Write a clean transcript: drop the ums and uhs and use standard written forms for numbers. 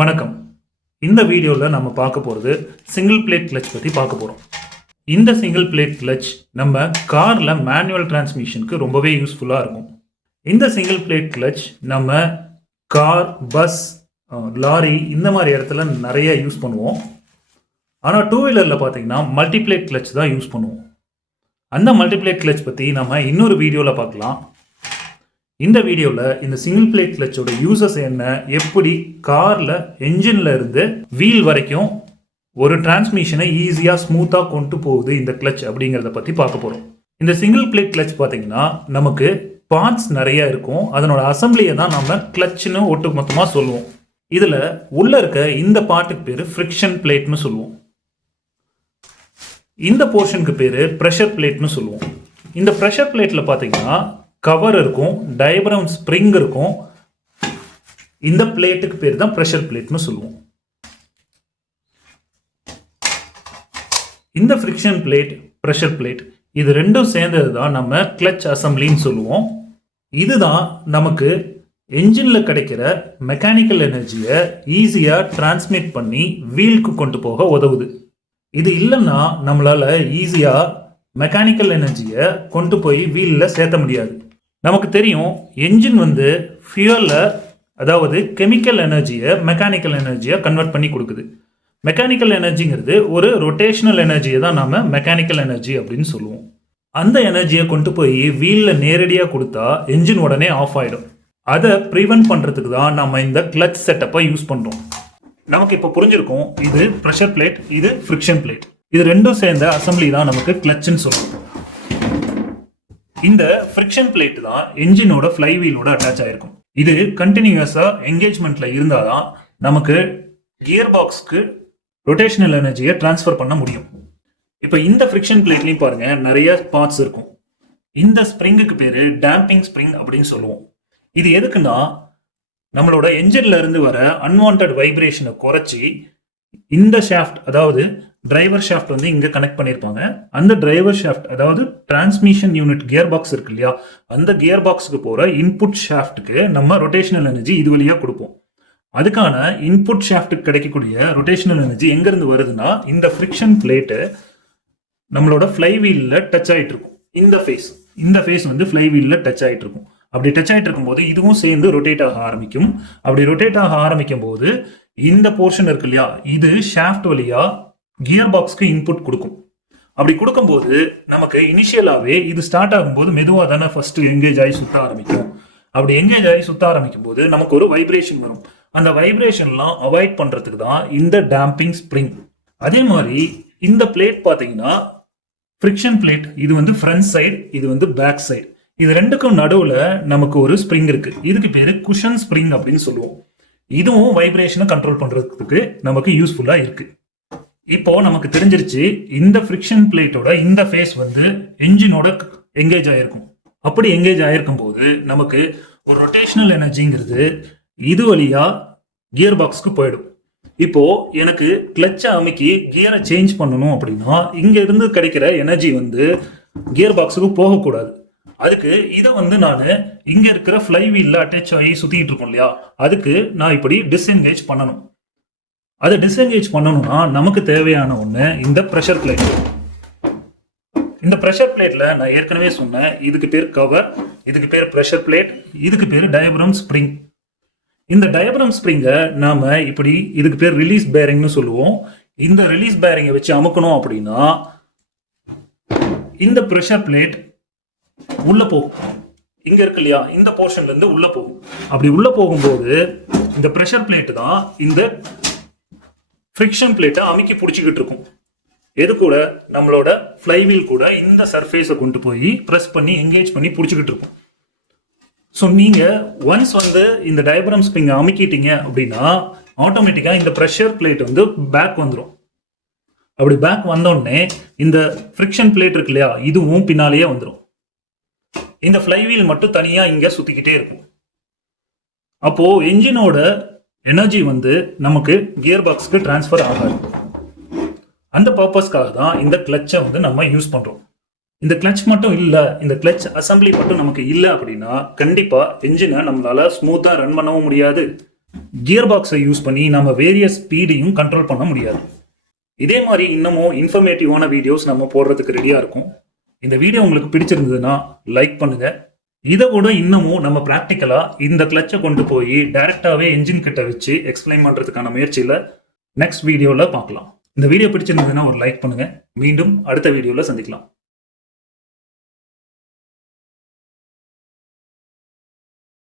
வணக்கம். இந்த வீடியோவில் நம்ம பார்க்க போகிறது சிங்கிள் பிளேட் கிளச் பற்றி பார்க்க போகிறோம். இந்த சிங்கிள் பிளேட் கிளச் நம்ம காரில் மேனுவல் டிரான்ஸ்மிஷனுக்கு ரொம்பவே யூஸ்ஃபுல்லாக இருக்கும். இந்த சிங்கிள் பிளேட் கிளச் நம்ம கார், பஸ், லாரி இந்த மாதிரி இடத்துல நிறைய யூஸ் பண்ணுவோம். ஆனால் டூ வீலரில் பார்த்தீங்கன்னா மல்டிப்ளேட் கிளச் தான் யூஸ் பண்ணுவோம். அந்த மல்டிப்ளேட் கிளச் பற்றி நம்ம இன்னொரு வீடியோவில் பார்க்கலாம். இந்த வீடியோவில் இந்த சிங்கிள் பிளேட் கிளச்சோட யூசஸ் என்ன, எப்படி காரில் என்ஜினில் இருந்து வீல் வரைக்கும் ஒரு டிரான்ஸ்மிஷனை ஈஸியாக ஸ்மூத்தாக கொண்டு போகுது இந்த கிளச் அப்படிங்கிறத பற்றி பார்க்க போகிறோம். இந்த சிங்கிள் பிளேட் கிளச் பார்த்தீங்கன்னா நமக்கு பார்ட்ஸ் நிறைய இருக்கும். அதனோட அசம்பிளியை தான் நம்ம கிளச்னு ஒட்டு மொத்தமாக சொல்லுவோம். இதில் உள்ள இருக்க இந்த பார்ட்டுக்கு பேர் ஃப்ரிக்ஷன் பிளேட்னு சொல்லுவோம். இந்த போர்ஷனுக்கு பேர் ப்ரெஷர் பிளேட்னு சொல்லுவோம். இந்த ப்ரெஷர் பிளேட்டில் பார்த்தீங்கன்னா கவர் இருக்கும், டயப்ரம் ஸ்ப்ரிங் இருக்கும். இந்த பிளேட்டுக்கு பேர் தான் ப்ரெஷர் பிளேட்னு சொல்லுவோம். இந்த ஃப்ரிக்ஷன் பிளேட், ப்ரெஷர் பிளேட் இது ரெண்டும் சேர்ந்தது தான் நம்ம கிளச் அசம்பிளின்னு சொல்லுவோம். இதுதான் நமக்கு என்ஜினில் கிடைக்கிற மெக்கானிக்கல் எனர்ஜியை ஈஸியாக டிரான்ஸ்மிட் பண்ணி வீலுக்கு கொண்டு போக உதவுது. இது இல்லைன்னா நம்மளால் ஈஸியாக மெக்கானிக்கல் எனர்ஜியை கொண்டு போய் வீலில் சேர்த்த முடியாது. நமக்கு தெரியும் என்ஜின் வந்து ஃபியூயலில், அதாவது கெமிக்கல் எனர்ஜியை மெக்கானிக்கல் எனர்ஜியாக கன்வெர்ட் பண்ணி கொடுக்குது. மெக்கானிக்கல் எனர்ஜிங்கிறது ஒரு ரொட்டேஷனல் எனர்ஜியை தான் நம்ம மெக்கானிக்கல் எனர்ஜி அப்படின்னு சொல்லுவோம். அந்த எனர்ஜியை கொண்டு போய் வீலில் நேரடியாக கொடுத்தா என்ஜின் உடனே ஆஃப் ஆகிடும். அதை ப்ரிவென்ட் பண்ணுறதுக்கு தான் நம்ம இந்த கிளச் செட்டப்பை யூஸ் பண்ணுறோம். நமக்கு இப்போ புரிஞ்சிருக்கும், இது ப்ரெஷர் பிளேட், இது ஃப்ரிக்ஷன் பிளேட். இது ரெண்டும் சேர்ந்த அசம்பிளி தான் நமக்கு கிளச்னு சொல்லுவோம். இந்த ஃப்ரிக்ஷன் பிளேட் தான் என்ஜினோட ஃப்ளை வீலோட அட்டாச் ஆயிருக்கும். இது கண்டினியூஸா என்கேஜ்மெண்ட்ல இருந்தாதான் நமக்கு கியர் பாக்ஸ்க்கு ரொட்டேஷனல் எனர்ஜியை டிரான்ஸ்ஃபர் பண்ண முடியும். இப்போ இந்த ஃப்ரிக்ஷன் பிளேட்லையும் பாருங்க நிறைய பார்ட்ஸ் இருக்கும். இந்த ஸ்ப்ரிங்குக்கு பேரு டேம்பிங் ஸ்ப்ரிங் அப்படின்னு சொல்லுவோம். இது எதுக்குன்னா நம்மளோட என்ஜின்ல இருந்து வர அன்வான்ட் வைப்ரேஷனை குறைச்சி இந்த ஷாஃப்ட், அதாவது டிரைவர் ஷாஃப்ட் வந்து இங்க கனெக்ட் பண்ணியிருப்பாங்க. அந்த டிரைவர் ஷாஃப்ட், அதாவது டிரான்ஸ்மிஷன் யூனிட் கியர் பாக்ஸ் இருக்கு இல்லையா, அந்த கியர் பாக்ஸுக்கு போற இன்புட் ஷாஃப்ட்டுக்கு நம்ம ரொட்டேஷனல் எனர்ஜி இது வழியா கொடுப்போம். அதுக்கான இன்புட் ஷாஃப்ட்டுக்கு கிடைக்கக்கூடிய ரொட்டேஷனல் எனர்ஜி எங்க இருந்து வருதுன்னா இந்த ஃப்ரிக்ஷன் பிளேட்டு நம்மளோட ஃப்ளை வீல்ல டச் ஆயிட்டு இருக்கும். இந்த ஃபேஸ் வந்து ஃப்ளை வீல்ல டச் ஆயிட்டு இருக்கும். அப்படி டச் ஆகிட்டு இருக்கும்போது இதுவும் சேர்ந்து ரொட்டேட் ஆக ஆரம்பிக்கும். அப்படி ரொட்டேட் ஆக ஆரம்பிக்கும் போது இந்த போர்ஷன் இருக்கு இல்லையா, இது ஷாஃப்ட் வழியா கியர் பாக்ஸ்க்கு இன்புட் கொடுக்கும். அப்படி கொடுக்கும்போது நமக்கு இனிஷியலாகவே இது ஸ்டார்ட் ஆகும்போது மெதுவாக தானே ஃபர்ஸ்ட் எங்கேஜ் ஆகி சுத்த ஆரம்பிக்கும். அப்படி எங்கேஜ் ஆகி சுத்த ஆரம்பிக்கும் போது நமக்கு ஒரு வைப்ரேஷன் வரும். அந்த வைப்ரேஷன்லாம் அவாய்ட் பண்ணுறதுக்கு தான் இந்த டேம்பிங் ஸ்ப்ரிங். அதே மாதிரி இந்த பிளேட் பார்த்தீங்கன்னா ஃப்ரிக்ஷன் பிளேட், இது வந்து ஃப்ரண்ட் சைடு, இது வந்து பேக் சைடு. இது ரெண்டுக்கும் நடுவில் நமக்கு ஒரு ஸ்ப்ரிங் இருக்கு. இதுக்கு பேரு குஷன் ஸ்ப்ரிங் அப்படின்னு சொல்லுவோம். இதுவும் வைப்ரேஷனை கண்ட்ரோல் பண்றதுக்கு நமக்கு யூஸ்ஃபுல்லா இருக்கு. இப்போ நமக்கு தெரிஞ்சிருச்சு இந்த ஃப்ரிக்ஷன் பிளேட்டோட இந்த ஃபேஸ் வந்து என்ஜினோட எங்கேஜ் ஆயிருக்கும். அப்படி எங்கேஜ் ஆயிருக்கும் போது நமக்கு ஒரு ரொட்டேஷனல் எனர்ஜிங்கிறது இது வழியா கியர் பாக்ஸ்க்கு போயிடும். இப்போ எனக்கு கிளச்சை அமுக்கி கியரை சேஞ்ச் பண்ணணும் அப்படின்னா இங்க இருந்து கிடைக்கிற எனர்ஜி வந்து கியர் பாக்ஸுக்கு போகக்கூடாது. அதுக்கு இதை வந்து நான் இங்க இருக்கிற ஃப்ளை வீல்ல அட்டாச் ஆகி சுத்திட்டு இருக்கோம் இல்லையா, அதுக்கு நான் இப்படி டிஸ்என்கேஜ் பண்ணணும். அதை டிஸ்என்கேஜ் பண்ணணும்னா நமக்கு தேவையான ஒண்ணு இந்த ப்ரெஷர் பிளேட். இந்த ப்ரெஷர் பிளேட்ல நான் ஏற்கனவே சொன்னேன், இதுக்கு பேர் கவர், இதுக்கு பேர் ப்ரெஷர் பிளேட், இதுக்கு பேர் டயப்ரம் ஸ்ப்ரிங். இந்த டயப்ரம் ஸ்ப்ரிங்கை நாம இப்படி, இதுக்கு பேர் ரிலீஸ் பேரிங்னு சொல்லுவோம். இந்த ரிலீஸ் பேரிங்கை வச்சு அமுக்கணும் அப்படின்னா இந்த ப்ரெஷர் பிளேட் உள்ள போகும். இங்க இருக்கு இல்லையா, இந்த போர்ஷன்ல இருந்து உள்ள போகும். அப்படி உள்ள போகும்போது இந்த ப்ரெஷர் பிளேட் தான் இந்த ஃப்ரிக்ஷன் பிளேட்டை அமுக்கி பிடிச்சிக்கிட்டு இருக்கும். எது கூட, நம்மளோட ஃப்ளை வீல் கூட இந்த சர்ஃபேஸை கொண்டு போய் ப்ரெஸ் பண்ணி என்கேஜ் பண்ணி பிடிச்சிக்கிட்டு இருக்கும். ஸோ நீங்க ஒன்ஸ் வந்து இந்த டயப்ரம் ஸ்ப்ரிங்கை அமுக்கிட்டீங்க அப்படின்னா ஆட்டோமேட்டிக்கா இந்த ப்ரெஷர் பிளேட் வந்து பேக் வந்துடும். அப்படி பேக் வந்தோடனே இந்த ஃப்ரிக்ஷன் பிளேட் இருக்கு இல்லையா, இதுவும் பின்னாலேயே வந்துடும். இந்த ஃப்ளைவீல் மட்டும் தனியா இங்க சுத்திக்கிட்டே இருக்கும். அப்போ என்ஜினோட எனர்ஜி வந்து நமக்கு கியர் பாக்ஸ்க்கு டிரான்ஸ்ஃபர் ஆகாது. அந்த பர்பஸ்க்காக தான் இந்த கிளச்சை வந்து நம்ம யூஸ் பண்றோம். இந்த கிளச் மட்டும் இல்லை, இந்த கிளச் அசம்பிளி மட்டும் நமக்கு இல்லை அப்படின்னா கண்டிப்பா என்ஜினை நம்மளால ஸ்மூத்தா ரன் பண்ணவும் முடியாது, கியர் பாக்ஸை யூஸ் பண்ணி நம்ம வேரியஸ் ஸ்பீடையும் கண்ட்ரோல் பண்ண முடியாது. இதே மாதிரி இன்னமும் இன்ஃபர்மேட்டிவான வீடியோஸ் நம்ம போடுறதுக்கு ரெடியாக இருக்கும். இந்த வீடியோ உங்களுக்கு பிடிச்சிருந்ததுன்னா லைக் பண்ணுங்க. இதை விட இன்னமும் நம்ம ப்ராக்டிக்கலாக இந்த கிளச்சை கொண்டு போய் டைரெக்டாகவே என்ஜின் கிட்ட வச்சு எக்ஸ்பிளைன் பண்ணுறதுக்கான முயற்சியில் நெக்ஸ்ட் வீடியோவில் பார்க்கலாம். இந்த வீடியோ பிடிச்சிருந்ததுன்னா ஒரு லைக் பண்ணுங்க. மீண்டும் அடுத்த வீடியோவில் சந்திக்கலாம்.